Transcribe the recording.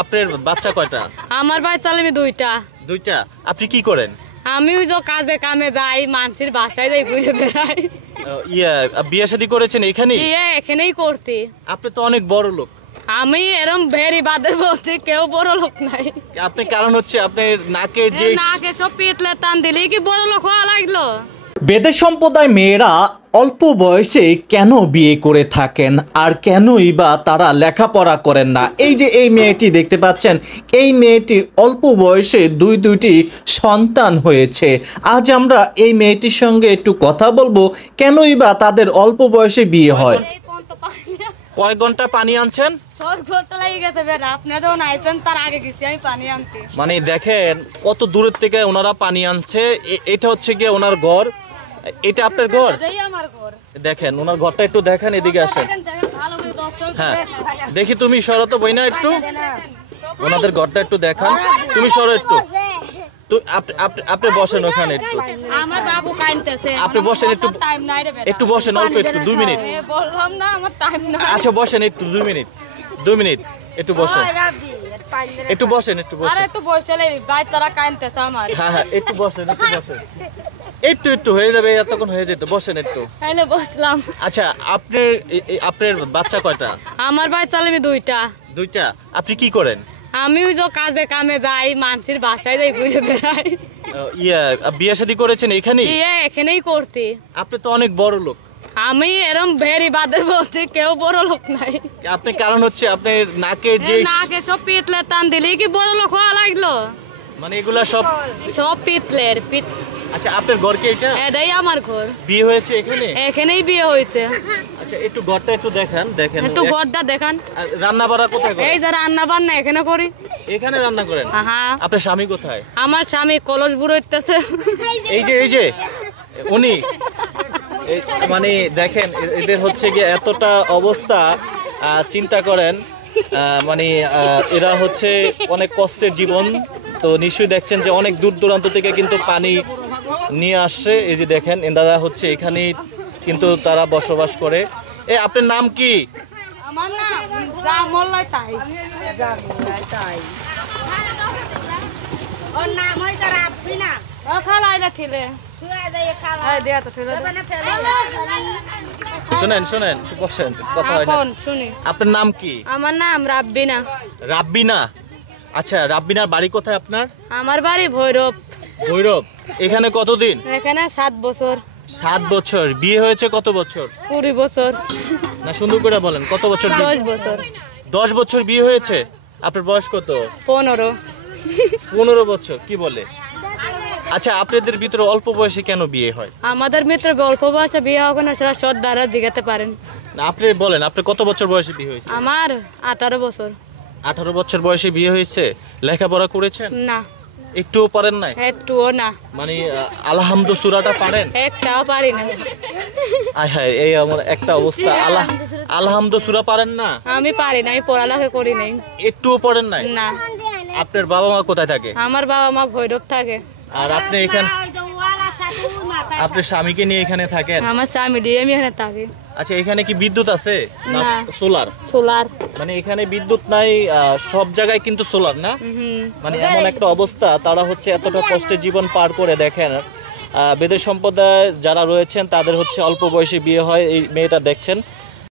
আপনার বাচ্চা কয়টা? আমার বাচ্চা আমি দুইটা। দুইটা। আপনি কি করেন? আমি ওই যে কাজে কামে যাই, মানুষের বাসায় যাই, ঘুরে বেড়াই। বিয়ে শাদী করেছেন এখানেই? এখানেই করতে। আপনি তো অনেক বড় লোক। আমি এরম ভেরি বাদের বলছি, কেউ বড় লোক নাই। আপনি কারণ হচ্ছে আপনার নাকের যে নাকে সব পেটলে টান দিলে কি বড় লোক হওয়া লাগলো? বেদে সম্প্রদায় মেয়েরা অল্প বয়সে কেন বিয়ে করে থাকেন আর কেনই বা তারা লেখাপড়া করেন না? এই যে এই মেয়েটি দেখতে পাচ্ছেন, এই মেয়েটির অল্প বয়সে দুইটি সন্তান হয়েছে। আজ আমরা এই মেয়েটির সঙ্গে একটু কথা বলবো, কেনই বা তাদের অল্প বয়সে বিয়ে হয়। কয় ঘন্টা পানি আনছেন? 6 ঘন্টা লেগে গেছে বেটা। আপনারা যখন আইছেন তার আগে গেছি আমি পানি আনতে। মানে দেখেন কত দূরের থেকে ওনারা পানি আনছে। এটা হচ্ছে গিয়ে ওনার ঘর। এটা আপনার ঘর? এটাই আমার ঘর। দেখেন ওনার ঘরটা একটু দেখেন, এদিকে আসেন। হ্যাঁ দেখি, তুমি সরো তো বইনা একটু, ওনাদের ঘরটা একটু দেখান। তুমি সরো একটু, আপনি বসেন ওখানে একটু। আমার বাবু কাঁদতেছে। আপনি বসেন একটু, টাইম নাই রে বেটা। একটু বসেন অল্প একটু, 2 মিনিট। বললাম না আমার টাইম নাই। আচ্ছা বসেন একটু, 2 মিনিট, 2 মিনিট একটু বসেন, একটু বসেন, একটু আরে বসেন। একটু বসেলে বাচ্চারা কাঁদতেছে আমার। হ্যাঁ হ্যাঁ একটু বসেন, একটু বসেন, একটু হয়ে যাবে, এতক্ষণ হয়ে যেত। বসেন একটু। হ্যালো বসলাম। আচ্ছা আপনার বাচ্চা কয়টা? আমার বাচ্চা আমি দুইটা। দুইটা। আপনি কি করেন? আমি ওই যে কাজে কামে যাই, মানুষের বাসায় যাই, ঘুরে বেড়াই। বিয়ে শাদী করেছেন এখানেই? এখানেই করতে। আপনি তো অনেক বড় লোক। আমি এরম ভেরি বাদের বলছি, কেউ বড় লোক নাই। আপনি কারণ হচ্ছে আপনার নাকের যে নাকে সব পেটলে টান দিলে কি বড় লোক হওয়া লাগলো? মানে এগুলা সব পিতলের পিত। আচ্ছা আপনার ঘর কি এটা? এটাই আমার ঘর। বিয়ে হয়েছে এখানে? এখানেই বিয়ে হয়েছে। আচ্ছা একটু ঘরটা একটু দেখেন। একটু ঘরটা দেখান। রান্না বাড়া কোথায় করেন? এই যে রান্না বান্না এখানে করি। এখানে রান্না করেন? হ্যাঁ। আপনার স্বামী কোথায়? আমার স্বামী কলস বুড়োইতেছে। এই যে উনি মানে দেখেন এদের হচ্ছে গিয়ে এতটা অবস্থা, চিন্তা করেন। মানে এরা হচ্ছে অনেক কষ্টের জীবন। তো নিশ্চয়ই দেখছেন যে অনেক দূর দূরান্ত থেকে কিন্তু পানি নিয়ে আসছে। এই যে দেখেন এনারা হচ্ছে এখানেই কিন্তু তারা বসবাস করে। আপনার নাম কি? আমার নাম জামলাই তাই। ওর নাম হইছে রাব্বিনা। ও খালাইলা থিলে। এই দিয়া তো থিলে। শুনেন একটু বসেন, কথা হয় না। কোন শুনি? আপনার নাম কি? আমার নাম রাব্বিনা। রাব্বিনা। আচ্ছা রাব্বিনার বাড়ি কোথায় আপনার? আমার বাড়ি ভৈরব। ভৈরব। এখানে কতদিন? এখানে 7 বছর। 7 বছর। বিয়ে হয়েছে কত বছর? 20 বছর। না সুন্দর করে বলেন, কত বছর? 10 বছর। 10 বছর বিয়ে হয়েছে। আপনার বয়স কত? 15। 15 বছর। কি বলে? আচ্ছা আপনাদের ভিতরে অল্প বয়সে কেন বিয়ে হয়? আমাদের মিত্র অল্প বয়সে বিয়ে হবে না, সেটা সৎ দ্বারা জিজ্ঞাতে পারেন। না আপনি বলেন, আপনার কত বছর বয়সে বিয়ে হয়েছে? আমার 18 বছর। 18 বছর বয়সে বিয়ে হয়েছে। লেখাপড়া করেছেন? না একটুও পারেন নাই? একটুও না। মানে আলহামদু সূরাটা পারেন? একটাও পারি না। আয় হায়, এই আমার একটা অবস্থা। আলহামদু সূরা পারেন না? আমি পারি না, আমি পড়ালেখা করি নাই। একটুও পড়েন নাই? না। আপনার বাবা মা কোথায় থাকে? আমার বাবা মা ভৈরব থাকে। আর আপনি এখানে আপনার স্বামীকে নিয়ে এখানে থাকেন? আমার স্বামী দিয়ে আমি এখানে থাকি। আচ্ছা এখানে কি বিদ্যুৎ আছে না না। সোলার? সোলার। মানে এখানে বিদ্যুৎ নাই, সব জায়গায় কিন্তু সোলার না। মানে এমন একটা অবস্থা, তারা হচ্ছে এতটা কষ্টের জীবন পার করে। দেখেন বেদের সম্প্রদায় যারা রয়েছেন তাদের হচ্ছে অল্প বয়সে বিয়ে হয়। এই মেয়েটা দেখছেন